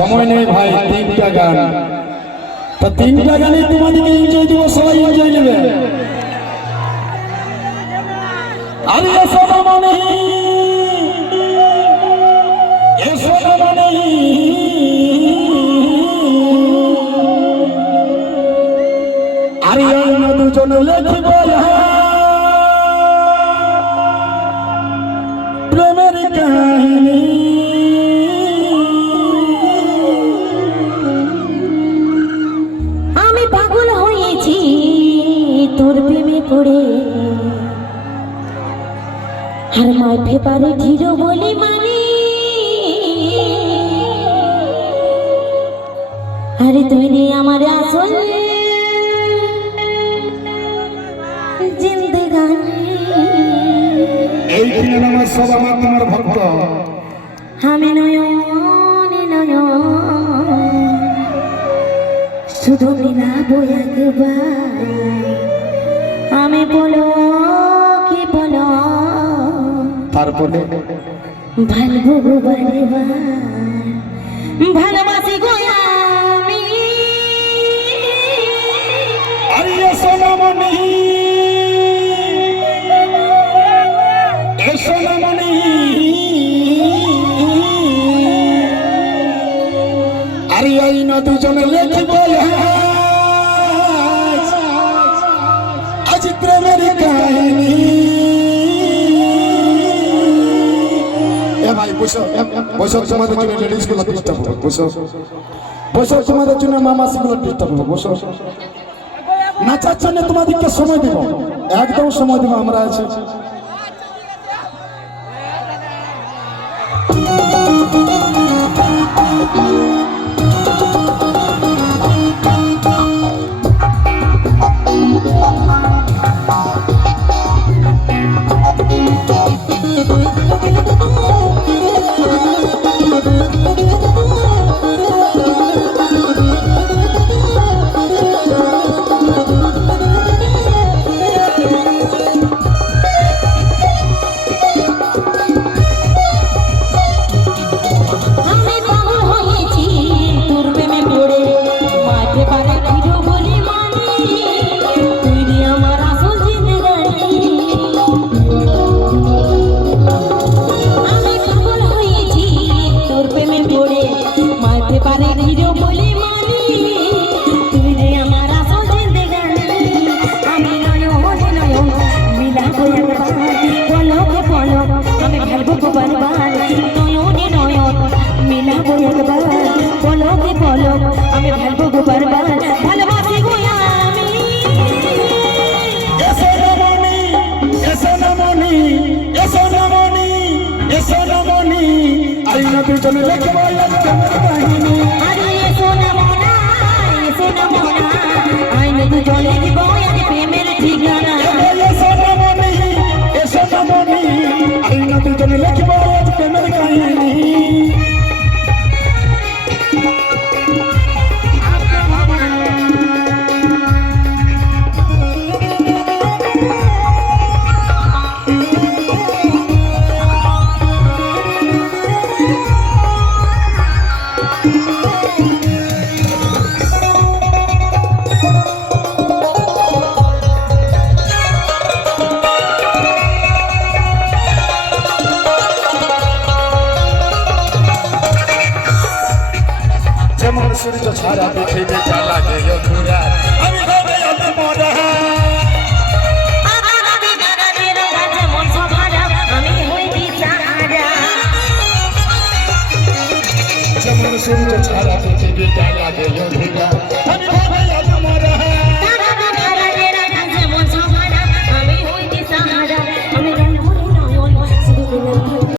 সময় নেই ভাই, 3টা গান, তা 3টা গানে তোমাদেরকে এনজয় দিব, সবাই এনজয় নেবে। আরে এসো না মনে, এসো না মনে, আরে আমরা দুজন লেখিব প্রেমের কাহিনী। আমি পাগল হয়েছি তোর প্রেমে পড়ে, আর মাই ফেপারে ঢিরো বলি মানে, আরে তুই রে আমার আসল জিন্দেগানি। এইখানে আমার সব আমার তোমার ভক্ত, আমি নয়নে নয়ন শুধু মিলাবো একবার, আমি বলো কি বলো, তারপরে ভালবো বারে বার, ভালোবাসি গো আমি। আরে এসো না মনে, এসো না মনে, আরে এই না দুজনে লেখিব আজ প্রেমের কাহিনী। এ ভাই বসো, বসো, তোমাদের জন্য লেডিস গুলো ডিস্টার্ব হবে, বসো বসো, তোমাদের জন্য মামাসি গুলো ডিস্টার্ব হবে, বসো। নাচার জন্য তোমাদেরকে সময় দিব, একদম সময় দিব, আমরা আছি। দুজনে লেখিব আজ প্রেমের কাহিনী। আরে এসো না মোনা, এসো না মোনা, আইনে দুজন লিখিব আজ প্রেমের ঠিকানা। এসো না মনি, এসো না মনি, আইনা দুজনে লেখিব আজ প্রেমের কাহিনী। যেমন সূর্য ছাড়া পৃথিবী চালা গেল ঘুরা, আমি ভাবে আমি মরা, যেমন সূর্য ছাড়া পৃথিবী চালা গেল